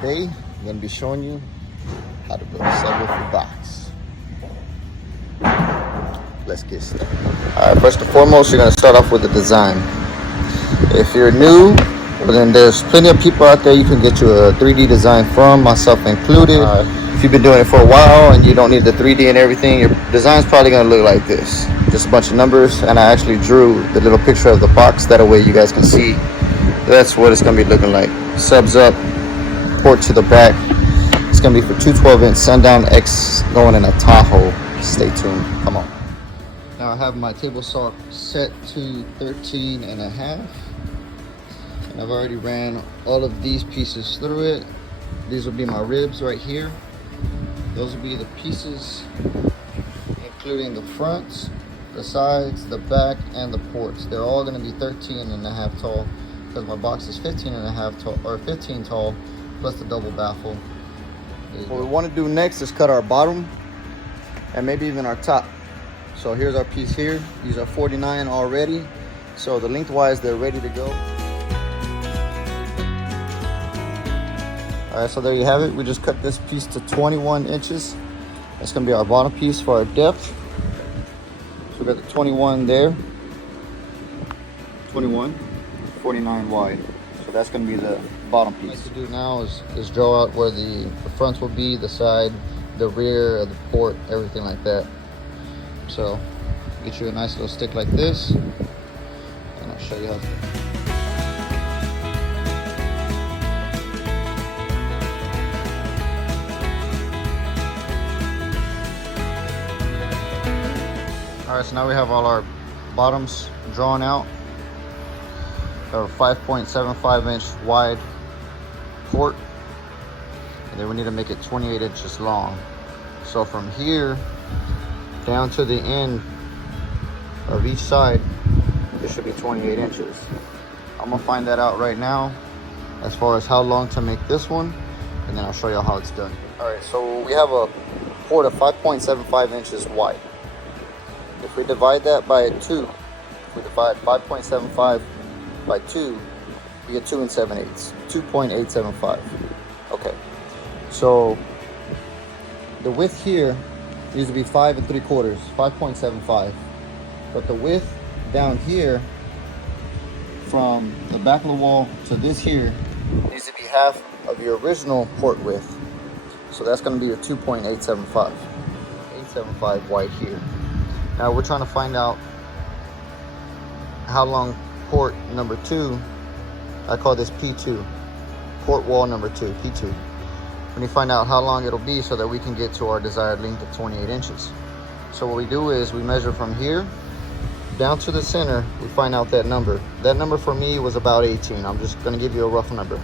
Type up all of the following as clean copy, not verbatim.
Today, I'm going to be showing you how to build a subwoofer box. Let's get started. Alright, first and foremost, you're going to start off with the design. If you're new, well, then there's plenty of people out there you can get you a 3D design from, myself included. If you've been doing it for a while and you don't need the 3D and everything, your design's probably going to look like this. Just a bunch of numbers, and I actually drew the little picture of the box. That way you guys can see that's what it's going to be looking like. Subs up, port to the back. It's going to be for two 12-inch Sundown X going in a Tahoe. Stay tuned. Come on. Now I have my table saw set to 13 and a half. And I've already ran all of these pieces through it. These will be my ribs right here. Those will be the pieces, including the fronts, the sides, the back, and the ports. They're all going to be 13 and a half tall because my box is 15 and a half tall, or 15 tall, plus the double baffle. What we want to do next is cut our bottom and maybe even our top. So here's our piece here. These are 49 already. So the lengthwise, they're ready to go. All right, so there you have it. We just cut this piece to 21 inches. That's gonna be our bottom piece for our depth. So we got the 21 there, 21, 49 wide. So that's gonna be the bottom piece. What I do now is draw out where the fronts will be, the side, the rear, the port, everything like that. So get you a nice little stick like this, and I'll show you how to. Alright, so now we have all our bottoms drawn out. We have a 5.75 inch wide port, and then we need to make it 28 inches long. So from here down to the end of each side, it should be 28 inches. I'm gonna find that out right now as far as how long to make this one, and then I'll show you how it's done. Alright, so we have a port of 5.75 inches wide. If we divide that by 2, if we divide 5.75 by 2, we get 2 7/8, 2.875. Okay, so the width here needs to be 5 3/4, 5.75. But the width down here from the back of the wall to this here needs to be half of your original port width. So that's going to be your 2.875, 875 wide here. Now we're trying to find out how long port number 2, I call this P2, port wall number 2, P2. We need to find out how long it'll be so that we can get to our desired length of 28 inches. So what we do is we measure from here down to the center. We find out that number. That number for me was about 18. I'm just going to give you a rough number.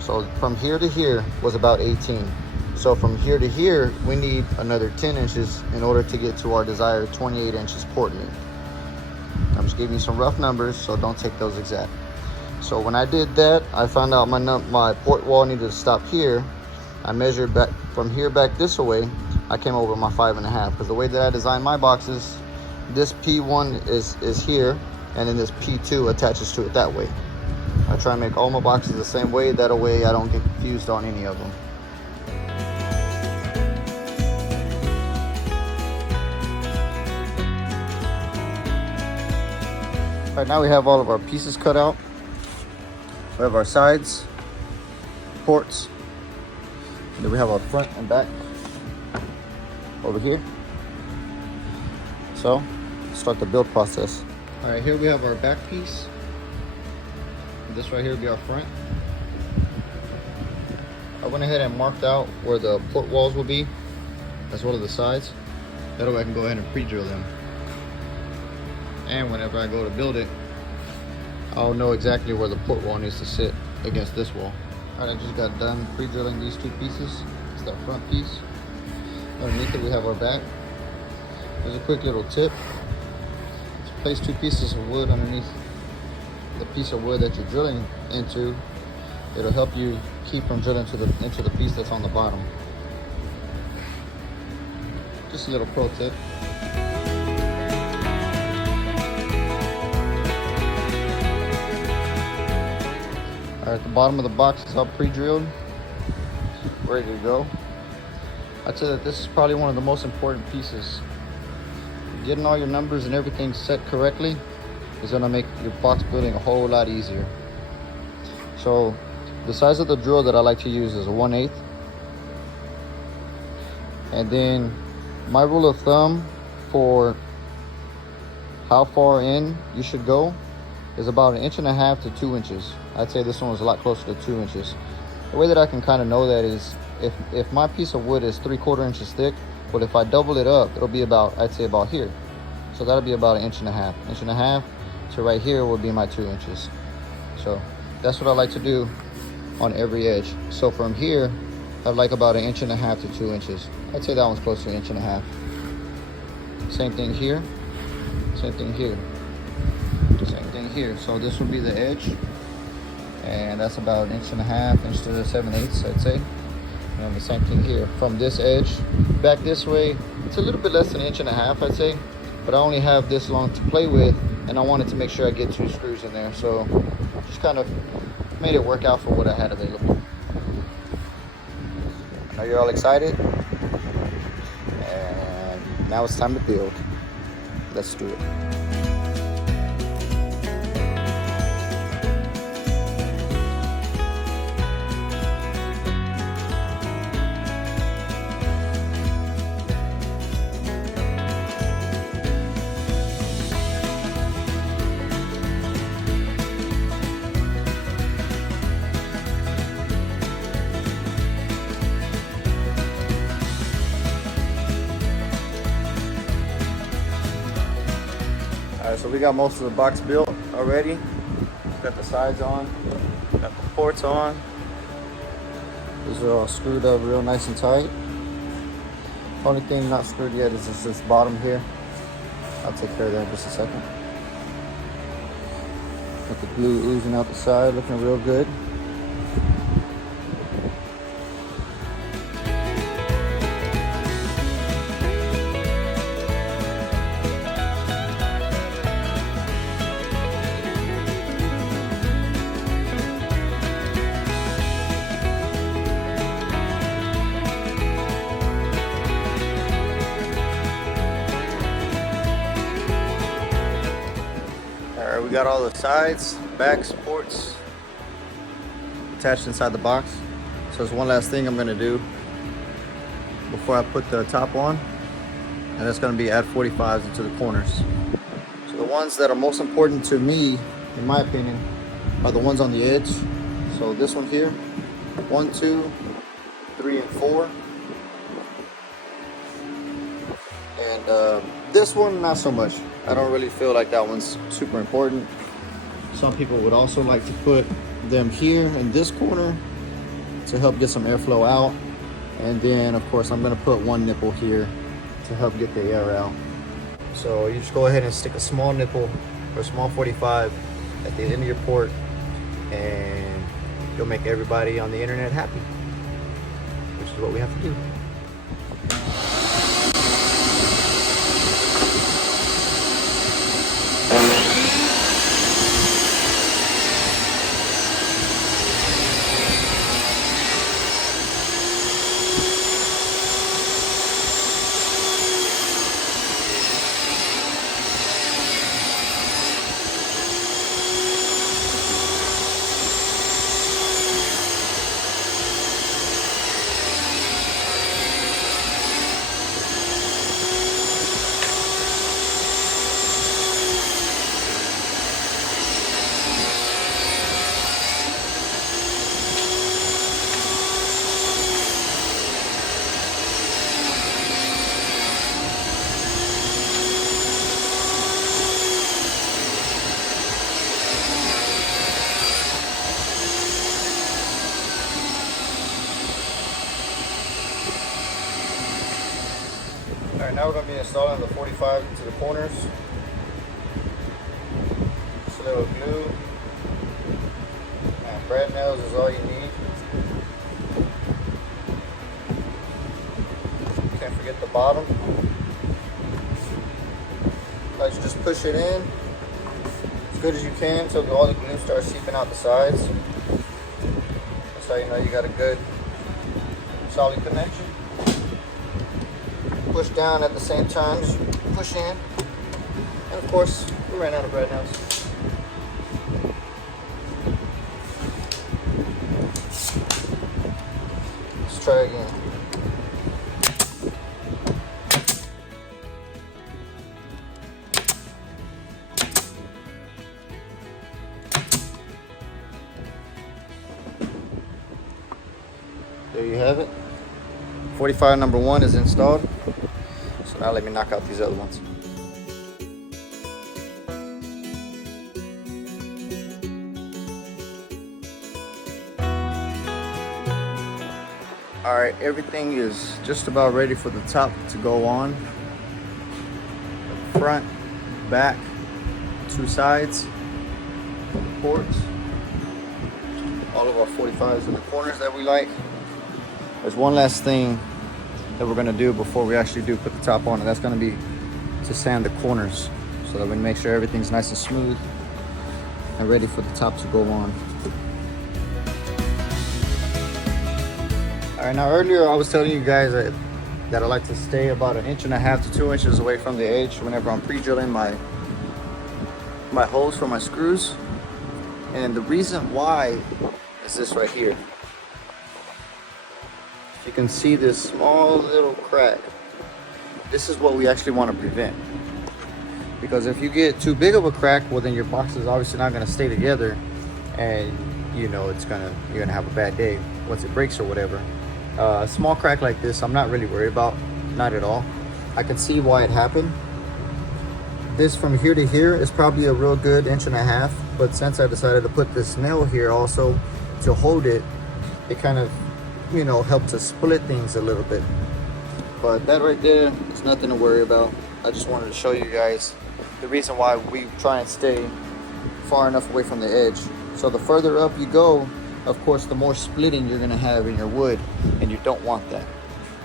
So from here to here was about 18. So from here to here, we need another 10 inches in order to get to our desired 28 inches port length. I'm just giving you some rough numbers, so don't take those exact. So when I did that, I found out my port wall needed to stop here. I measured back from here back this way. I came over my 5.5, because the way that I designed my boxes, this P1 is here, and then this P2 attaches to it that way. I try and make all my boxes the same way. That way I don't get confused on any of them. All right, now we have all of our pieces cut out. We have our sides, ports, and then we have our front and back over here. So, let's start the build process. All right, here we have our back piece. This right here will be our front. I went ahead and marked out where the port walls will be, as well as the sides. That way I can go ahead and pre-drill them. And whenever I go to build it, I'll know exactly where the port wall needs to sit against this wall. All right, I just got done pre-drilling these two pieces. It's that front piece. Underneath it, we have our back. There's a quick little tip. Just place 2 pieces of wood underneath the piece of wood that you're drilling into. It'll help you keep from drilling into the piece that's on the bottom. Just a little pro tip. All right, the bottom of the box is all pre-drilled. ready to go. I'd say that this is probably one of the most important pieces. Getting all your numbers and everything set correctly is gonna make your box building a whole lot easier. So the size of the drill that I like to use is a 1/8. And then my rule of thumb for how far in you should go is about 1.5 to 2 inches. I'd say this one was a lot closer to 2 inches. The way that I can kind of know that is if my piece of wood is 3/4 inches thick, but if I double it up, it'll be about, I'd say about here. So that'll be about 1.5 inches. 1.5 to right here will be my 2 inches. So that's what I like to do on every edge. So from here, I'd like about 1.5 to 2 inches. I'd say that one's close to 1.5 inches. Same thing here, same thing here, same thing here. So this will be the edge, and that's about 1.5 inches to 7/8, I'd say. And the same thing here from this edge back this way. It's a little bit less than 1.5 inches, I'd say, but I only have this long to play with, and I wanted to make sure I get 2 screws in there. So just kind of made it work out for what I had available. I know you're all excited, and now it's time to build. Let's do it. Alright, so we got most of the box built already. Got the sides on, got the ports on. These are all screwed up real nice and tight. Only thing not screwed yet is just this bottom here. I'll take care of that in just a second. Got the glue oozing out the side, looking real good. We got all the sides, back supports attached inside the box. So there's one last thing I'm gonna do before I put the top on, and that's gonna be add 45s into the corners. So the ones that are most important to me, in my opinion, are the ones on the edge. So this one here, 1, 2, 3, and 4. And this one, not so much. I don't really feel like that one's super important. Some people would also like to put them here in this corner to help get some airflow out. And then of course I'm gonna put one nipple here to help get the air out. So you just go ahead and stick a small nipple or a small 45 at the end of your port, and you'll make everybody on the internet happy, which is what we have to do. Alright, now we're going to be installing the 45 into the corners. Just a little glue. And brad nails is all you need. Can't forget the bottom. Like, just push it in as good as you can so all the glue starts seeping out the sides. That's how you know you got a good solid connection. Push down at the same time, push in. And of course, we ran out of bread now. Let's try again. There you have it. 45 number 1 is installed. So now let me knock out these other ones. All right, everything is just about ready for the top to go on. The front, back, 2 sides, ports, all of our 45s in the corners that we like. There's one last thing that we're gonna do before we actually do put the top on, and that's gonna be to sand the corners so that we make sure everything's nice and smooth and ready for the top to go on. All right, now earlier I was telling you guys that I like to stay about 1.5 to 2 inches away from the edge whenever I'm pre-drilling my holes for my screws. And the reason why is this right here. If you can see this small little crack, this is what we actually want to prevent. Because if you get too big of a crack, well then your box is obviously not going to stay together, and you know you're gonna have a bad day once it breaks or whatever. A small crack like this, I'm not really worried about, not at all. I can see why it happened. This from here to here is probably a real good 1.5 inches, but since I decided to put this nail here also to hold it, it kind of, you know, helped to split things a little bit. But that right there is nothing to worry about. I just wanted to show you guys the reason why we try and stay far enough away from the edge. So the further up you go, of course, the more splitting you're gonna have in your wood, and you don't want that.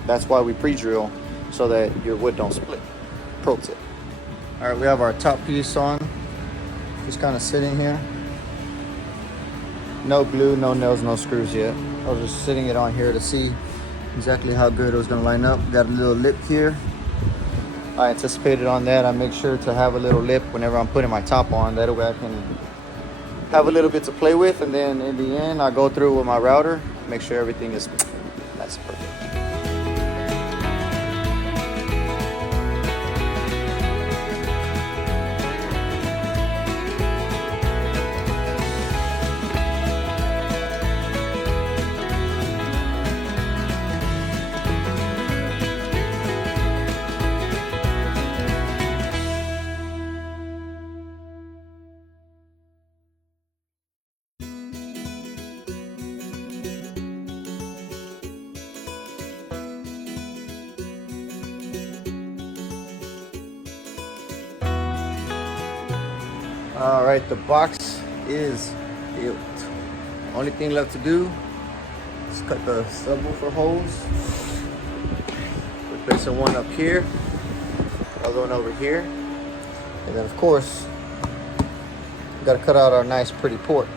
That's why we pre-drill, so that your wood don't split. Pro tip. All right, we have our top piece on, just kind of sitting here. No glue, no nails, no screws yet. I was just sitting it on here to see exactly how good it was gonna line up. Got a little lip here. I anticipated on that. I make sure to have a little lip whenever I'm putting my top on. That way I can have a little bit to play with, and then in the end I go through with my router, make sure everything is nice and perfect. All right, the box is built. Only thing left to do is cut the subwoofer holes. We're placing one up here, another one over here, and then of course, we gotta cut out our nice pretty port.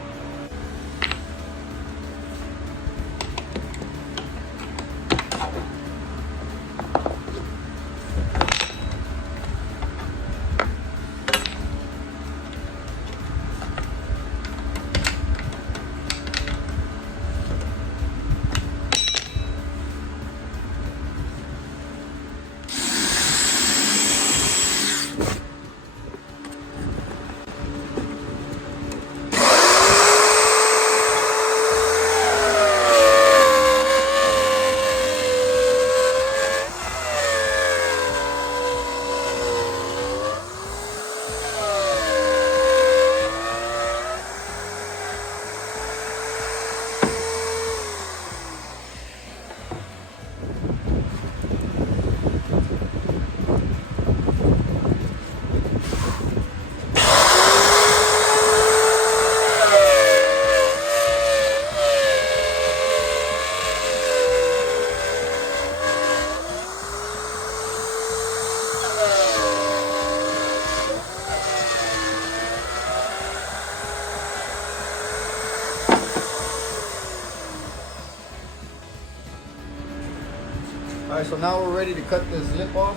All right, so now we're ready to cut this lip off.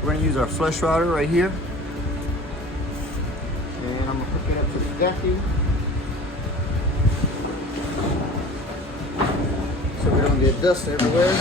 We're gonna use our flush router right here. And I'm gonna hook it up to the vacuum. So we don't get dust everywhere.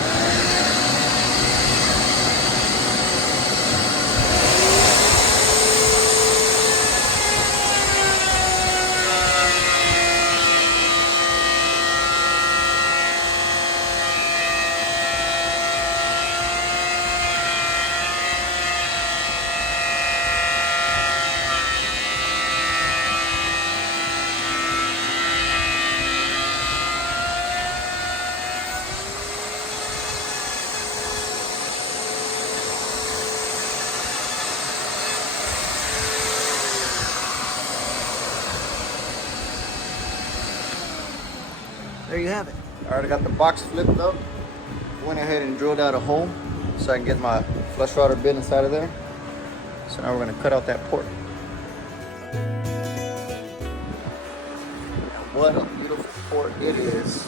There you have it. All right, I got the box flipped up. Went ahead and drilled out a hole so I can get my flush router bit inside of there. So now we're gonna cut out that port. What a beautiful port it is.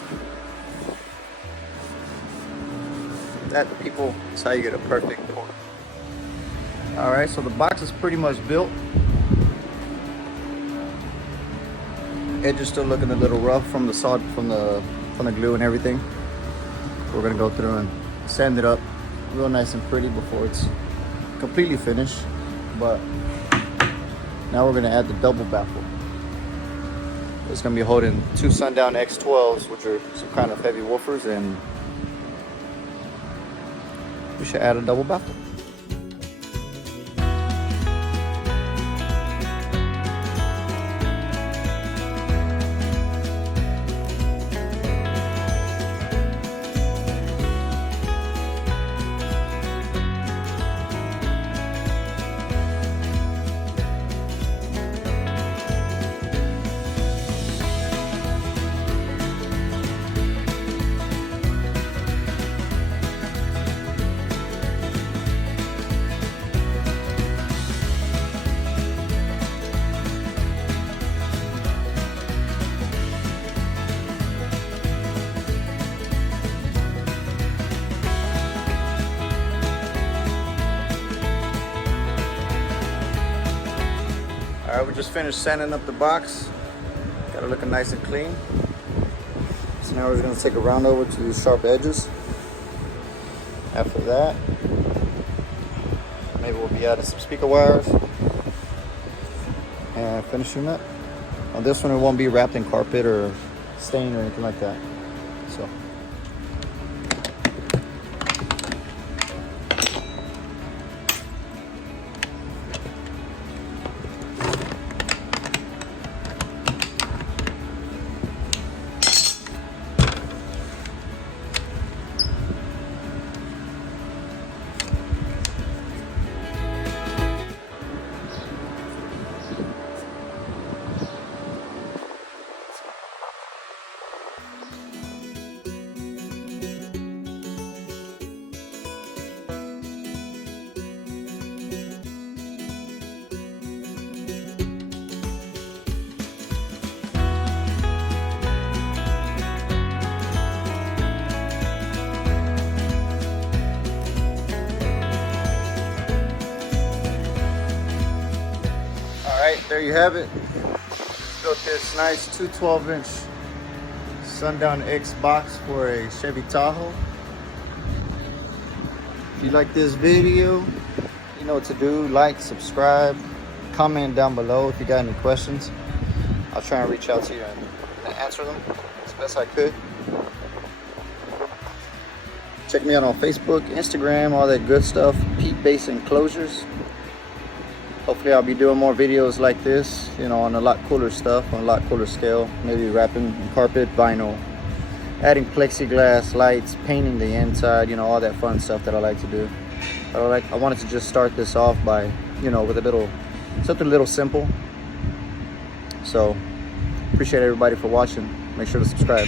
That, people, that's how you get a perfect port. All right, so the box is pretty much built. Edge is still looking a little rough from the sod, from the glue and everything. We're gonna go through and sand it up real nice and pretty before it's completely finished. But now we're gonna add the double baffle. It's gonna be holding 2 Sundown X12s, which are some kind of heavy woofers, and we should add a double baffle. All right, we just finished sanding up the box. Got it looking nice and clean. So now we're just gonna take a round over to these sharp edges. After that, maybe we'll be adding some speaker wires and finishing up. On this one, it won't be wrapped in carpet or stain or anything like that. So. There you have it. Built this nice 212-inch Sundown X box for a Chevy Tahoe. If you like this video, you know what to do. Like, subscribe, comment down below if you got any questions. I'll try and reach out to you and answer them as best I could. Check me out on Facebook, Instagram, all that good stuff. Pete Base Enclosures. Hopefully I'll be doing more videos like this, you know, on a lot cooler stuff, on a lot cooler scale. Maybe wrapping carpet, vinyl, adding plexiglass, lights, painting the inside, you know, all that fun stuff that I like to do. I wanted to just start this off by, you know, with something a little simple. So, appreciate everybody for watching. Make sure to subscribe.